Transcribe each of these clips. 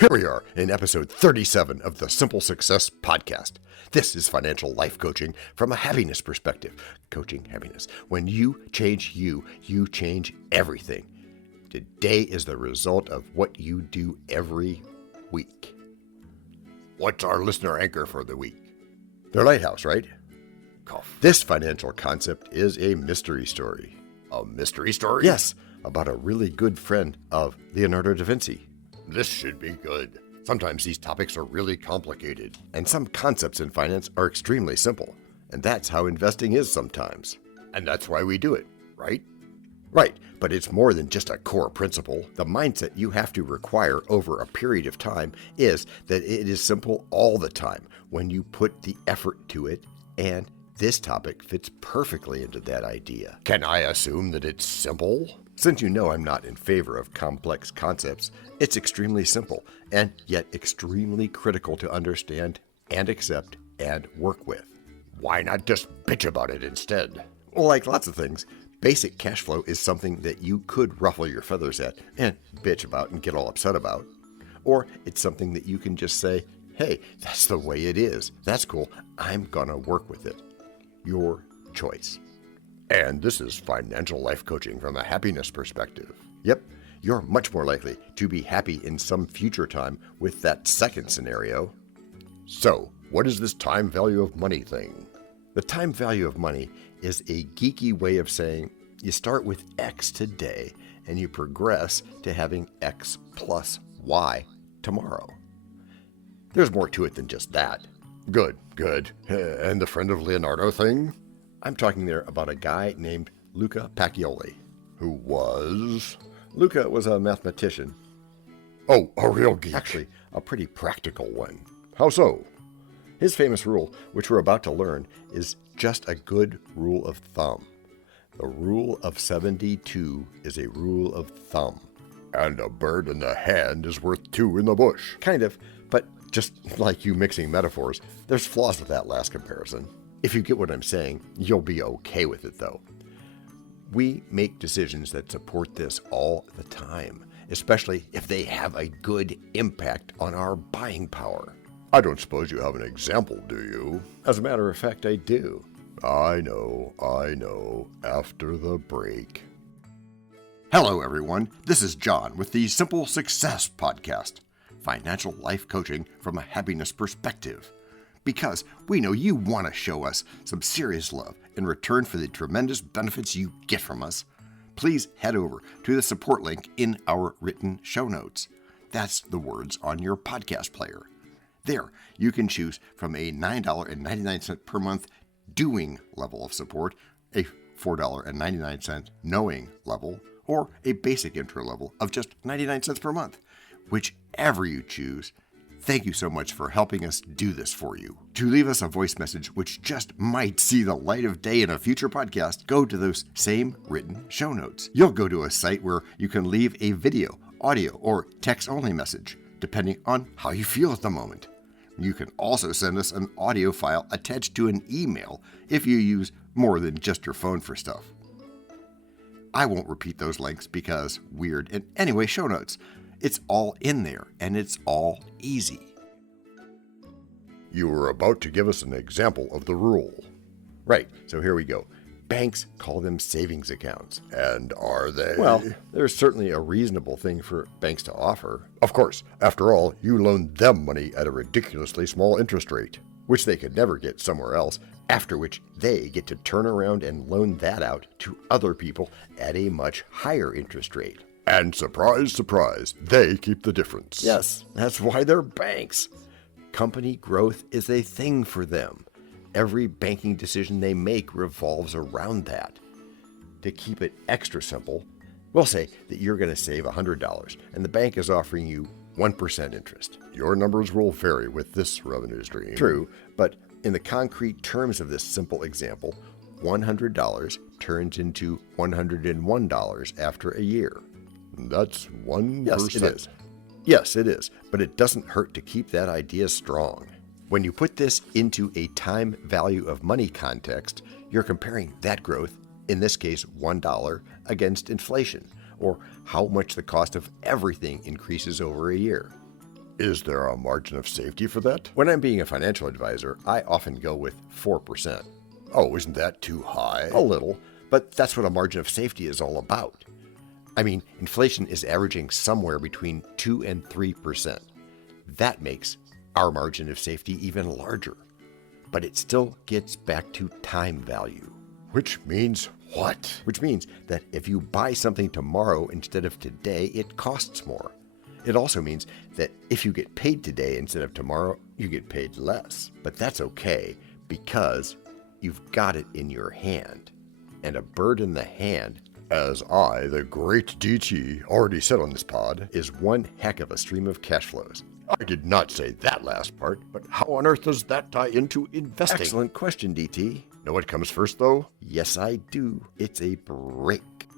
Here we are in episode 37 of the Simple Success Podcast. This is financial life coaching from a happiness perspective. Coaching happiness. When you change you change everything. Today is the result of what you do every week. What's our listener anchor for the week? Their lighthouse, right? Cough. This financial concept is a mystery story. A mystery story? Yes, about a really good friend of Leonardo da Vinci. This should be good. Sometimes these topics are really complicated, and some concepts in finance are extremely simple. And that's how investing is sometimes. And that's why we do it, right? Right, but it's more than just a core principle. The mindset you have to require over a period of time is that it is simple all the time when you put the effort to it, and this topic fits perfectly into that idea. Can I assume that it's simple? Since you know I'm not in favor of complex concepts, it's extremely simple and yet extremely critical to understand and accept and work with. Why not just bitch about it instead? Well, like lots of things, basic cash flow is something that you could ruffle your feathers at and bitch about and get all upset about. Or it's something that you can just say, hey, that's the way it is. That's cool. I'm gonna work with it. Your choice. And this is financial life coaching from a happiness perspective. Yep, you're much more likely to be happy in some future time with that second scenario. So, what is this time value of money thing? The time value of money is a geeky way of saying you start with X today and you progress to having X plus Y tomorrow. There's more to it than just that. Good. And the friend of Leonardo thing? I'm talking there about a guy named Luca Pacioli. Who was? Luca was a mathematician. Oh, a real geek. Actually, a pretty practical one. How so? His famous rule, which we're about to learn, is just a good rule of thumb. The rule of 72 is a rule of thumb. And a bird in the hand is worth two in the bush. Kind of, but just like you mixing metaphors, there's flaws with that last comparison. If you get what I'm saying, you'll be okay with it though. We make decisions that support this all the time, especially if they have a good impact on our buying power. I don't suppose you have an example, do you? As a matter of fact, I do. I know, after the break. Hello everyone, this is John with the Simple Success Podcast, financial life coaching from a happiness perspective. Because we know you want to show us some serious love in return for the tremendous benefits you get from us. Please head over to the support link in our written show notes. That's the words on your podcast player. There, you can choose from a $9.99 per month doing level of support, a $4.99 knowing level, or a basic intro level of just 99 cents per month. Whichever you choose, thank you so much for helping us do this for you. To leave us a voice message which just might see the light of day in a future podcast, go to those same written show notes. You'll go to a site where you can leave a video, audio, or text-only message, depending on how you feel at the moment. You can also send us an audio file attached to an email if you use more than just your phone for stuff. I won't repeat those links because weird. And anyway, show notes. It's all in there, and it's all easy. You were about to give us an example of the rule. Right, so here we go. Banks call them savings accounts. And are they? Well, there's certainly a reasonable thing for banks to offer. Of course, after all, you loan them money at a ridiculously small interest rate, which they could never get somewhere else, after which they get to turn around and loan that out to other people at a much higher interest rate. And surprise, surprise, they keep the difference. Yes, that's why they're banks. Company growth is a thing for them. Every banking decision they make revolves around that. To keep it extra simple, we'll say that you're going to save $100 and the bank is offering you 1% interest. Your numbers will vary with this revenue stream. True, but in the concrete terms of this simple example, $100 turns into $101 after a year. That's 1%. Yes, it is. Yes, it is, but it doesn't hurt to keep that idea strong. When you put this into a time value of money context, you're comparing that growth, in this case $1, against inflation, or how much the cost of everything increases over a year. Is there a margin of safety for that? When I'm being a financial advisor, I often go with 4%. Oh, isn't that too high? A little, but that's what a margin of safety is all about. I mean, inflation is averaging somewhere between 2 and 3%. That makes our margin of safety even larger. But it still gets back to time value. Which means what? Which means that if you buy something tomorrow instead of today, it costs more. It also means that if you get paid today instead of tomorrow, you get paid less. But that's okay because you've got it in your hand. And a bird in the hand, as I, the great DT, already said on this pod, is one heck of a stream of cash flows. I did not say that last part, but how on earth does that tie into investing? Excellent question, DT. Know what comes first, though? Yes, I do. It's a break.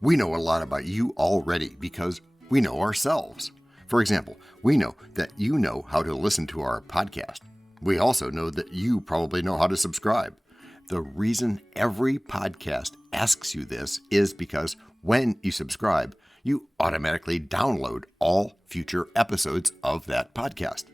We know a lot about you already because we know ourselves. For example, we know that you know how to listen to our podcast. We also know that you probably know how to subscribe. The reason every podcast asks you this is because when you subscribe, you automatically download all future episodes of that podcast.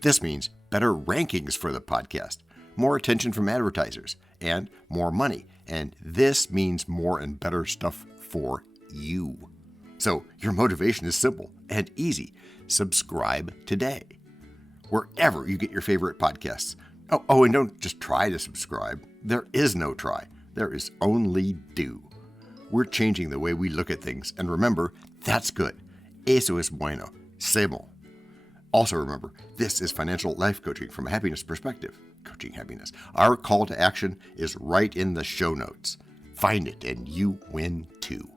This means better rankings for the podcast, more attention from advertisers, and more money. And this means more and better stuff for you. So your motivation is simple and easy. Subscribe today, wherever you get your favorite podcasts. Oh, and don't just try to subscribe. There is no try. There is only do. We're changing the way we look at things. And remember, that's good. Eso es bueno. C'est bon. Also remember, this is financial life coaching from a happiness perspective. Coaching happiness. Our call to action is right in the show notes. Find it and you win too.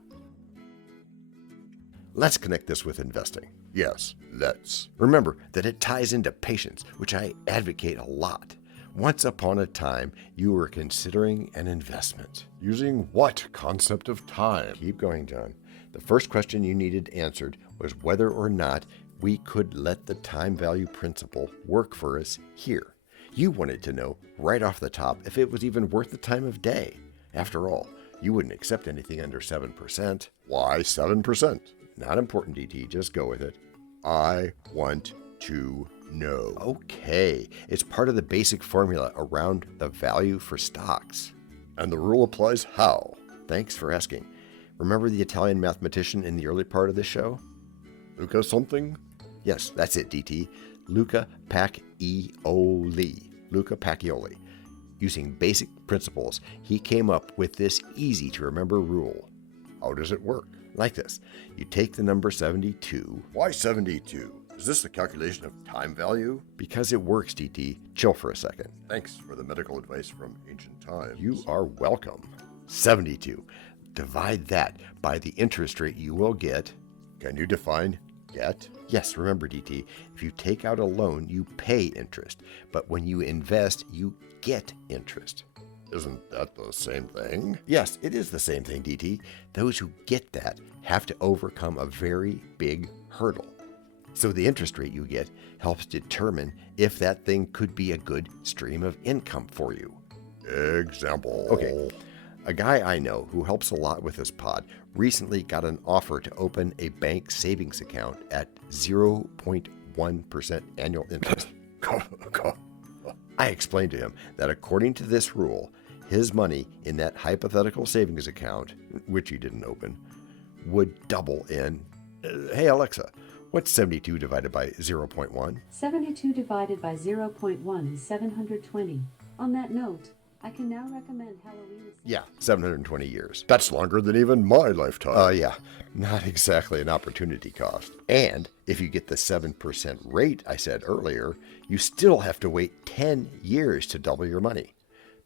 Let's connect this with investing. Yes, let's. Remember that it ties into patience, which I advocate a lot. Once upon a time, you were considering an investment. Using what concept of time? Keep going, John. The first question you needed answered was whether or not we could let the time value principle work for us here. You wanted to know right off the top if it was even worth the time of day. After all, you wouldn't accept anything under 7%. Why 7%? Not important, DT. Just go with it. I want to know. Okay. It's part of the basic formula around the value for stocks. And the rule applies how? Thanks for asking. Remember the Italian mathematician in the early part of this show? Luca something? Yes, that's it, DT. Luca Pacioli. Luca Pacioli. Using basic principles, he came up with this easy-to-remember rule. How does it work? Like this. You take the number 72. Why 72? Is this the calculation of time value? Because it works, DT. Chill for a second. Thanks for the medical advice from ancient times. You are welcome. 72. Divide that by the interest rate you will get. Can you define get? Yes, remember, DT, if you take out a loan, you pay interest. But when you invest, you get interest. Isn't that the same thing? Yes, it is the same thing, DT. Those who get that have to overcome a very big hurdle. So the interest rate you get helps determine if that thing could be a good stream of income for you. Example. Okay. A guy I know who helps a lot with this pod recently got an offer to open a bank savings account at 0.1% annual interest. I explained to him that according to this rule, his money in that hypothetical savings account, which he didn't open, would double in... Hey, Alexa, what's 72 divided by 0.1? 72 divided by 0.1 is 720. On that note, I can now recommend Halloween. Yeah, 720 years. That's longer than even my lifetime. Yeah, not exactly an opportunity cost. And if you get the 7% rate I said earlier, you still have to wait 10 years to double your money.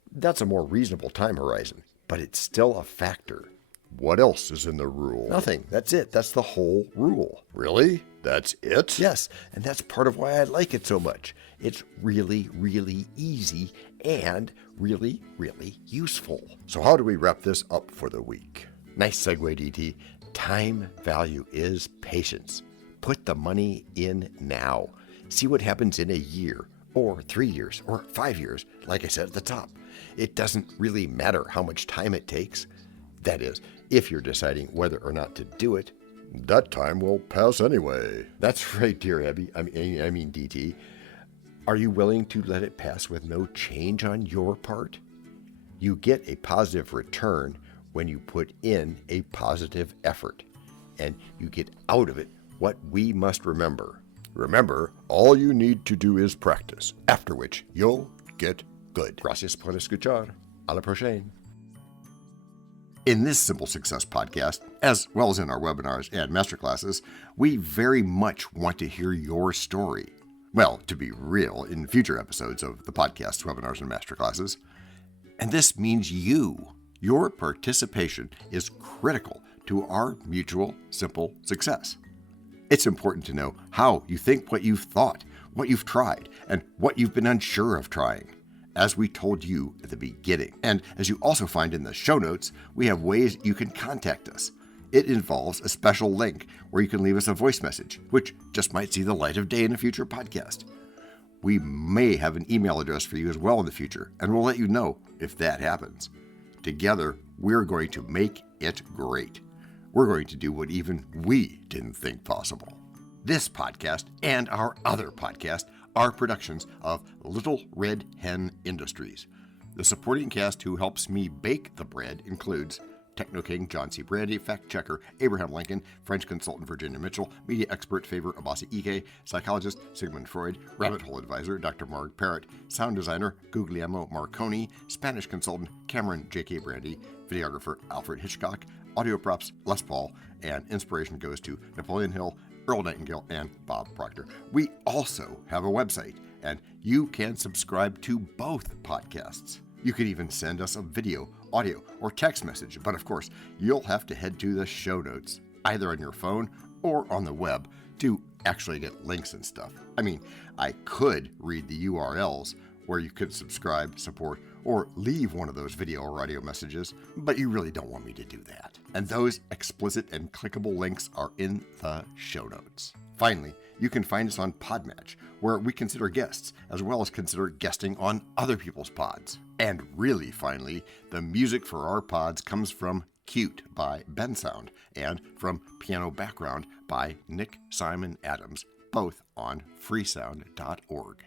That's a more reasonable time horizon, but it's still a factor. What else is in the rule? Nothing. That's it. That's the whole rule. Really? That's it? Yes, and that's part of why I like it so much. It's really, really easy and really, really useful. So how do we wrap this up for the week? Nice segue, DT. Time value is patience. Put the money in now. See what happens in a year, or 3 years, or 5 years, like I said at the top. It doesn't really matter how much time it takes. That is, if you're deciding whether or not to do it, That time will pass anyway. That's right, dear Abby. I mean DT. Are you willing to let it pass with no change on your part? You get a positive return when you put in a positive effort, and you get out of it what we must remember. Remember, all you need to do is practice, after which you'll get good. Gracias por escuchar. A la prochaine. In this Simple Success podcast, as well as in our webinars and masterclasses, we very much want to hear your story. Well, to be real, in future episodes of the podcast, webinars, and masterclasses. And this means you. Your participation is critical to our mutual simple success. It's important to know how you think, what you've thought, what you've tried, and what you've been unsure of trying, as we told you at the beginning. And as you also find in the show notes, we have ways you can contact us. It involves a special link where you can leave us a voice message, which just might see the light of day in a future podcast. We may have an email address for you as well in the future, and we'll let you know if that happens. Together, we're going to make it great. We're going to do what even we didn't think possible. This podcast and our other podcast are productions of Little Red Hen Industries. The supporting cast who helps me bake the bread includes Techno King John C. Brandy, fact checker Abraham Lincoln, French consultant Virginia Mitchell, media expert Favor Abasi Ike, psychologist Sigmund Freud, rabbit hole advisor Dr. Marg Parrott, sound designer Guglielmo Marconi, Spanish consultant Cameron J.K. Brandy, videographer Alfred Hitchcock, audio props Les Paul, and inspiration goes to Napoleon Hill, Earl Nightingale, and Bob Proctor. We also have a website, and you can subscribe to both podcasts. You can even send us a video, audio, or text message, but of course, you'll have to head to the show notes, either on your phone or on the web, to actually get links and stuff. I mean, I could read the URLs where you could subscribe, support, or leave one of those video or audio messages, but you really don't want me to do that. And those explicit and clickable links are in the show notes. Finally, you can find us on Podmatch, where we consider guests, as well as consider guesting on other people's pods. And really, finally, the music for our pods comes from Cute by Ben Sound and from Piano Background by Nick Simon Adams, both on freesound.org.